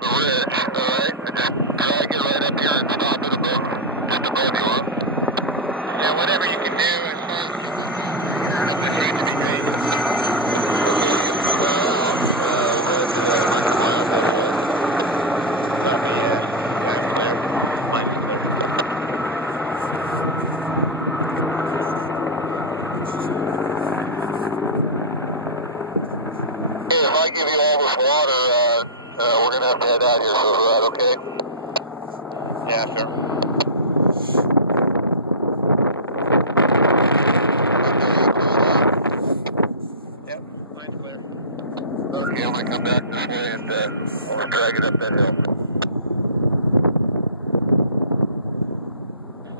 the ridge, alright? Just try to get right up here and stop it above, just above you up. Yeah, whatever you can do as far as the heat to be great. If I give you all this water, we're going to have to head out here, so is that okay? Yeah, sure. Yep, line's clear. Okay, I'm going to come back this way and I'm going to drag it up that hill.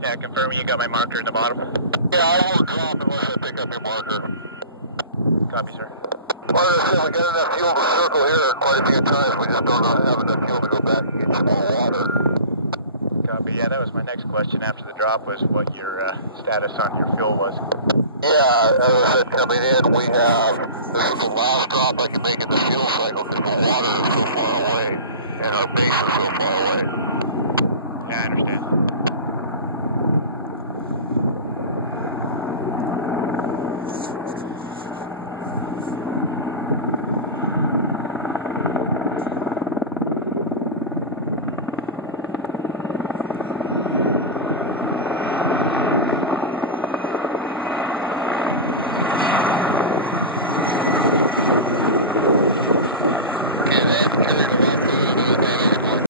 Yeah, confirming you got my marker in the bottom. Yeah, I won't drop unless I pick up your marker. Copy, sir. Well, as I said, we got enough fuel to circle here quite a few times. We just don't have enough fuel to go back and get some more water. Copy. Yeah, that was my next question after the drop, was what your status on your fuel was. Yeah, as I said, coming in, we have, this is the last drop I can make in the fuel cycle because the water is so far away and our base is so far away.